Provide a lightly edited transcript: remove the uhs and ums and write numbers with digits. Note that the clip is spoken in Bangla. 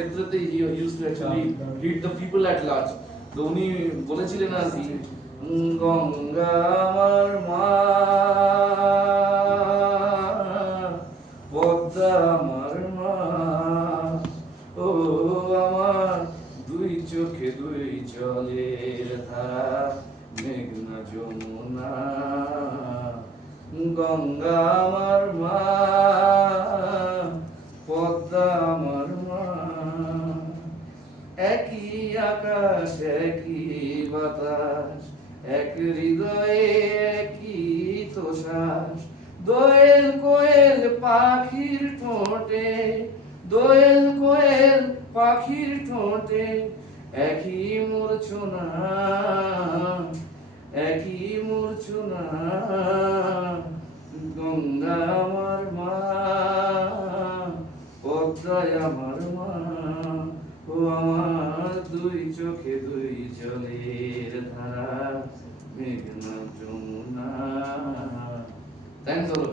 ক্ষেত্রতে he used to actually hit the people at large. তো উনি বলেছিলেন আর কি, গঙ্গা আমার মা, পদ্মা আমার মা, ও আমার দুই চোখে দুই জলের ধারা, মেঘনা যমুনা, গঙ্গা আমার মা, পদ্মা আমার মা, একই আকাশ একই বাতাস, এক হৃদয়ে একই তো শ্বাস, দোয়েল কোয়েল পাখির ঠোঁটে, দোয়েল কোয়েল পাখির ঠোঁটে, একই মূর্ছনা, একই মূর্ছনা, গঙ্গা আমার মা, পদ্মায় আমার মা, ও আমার দুই চোখে দুই জলের ধারা, মেঘনা যমুনা। Thanks all.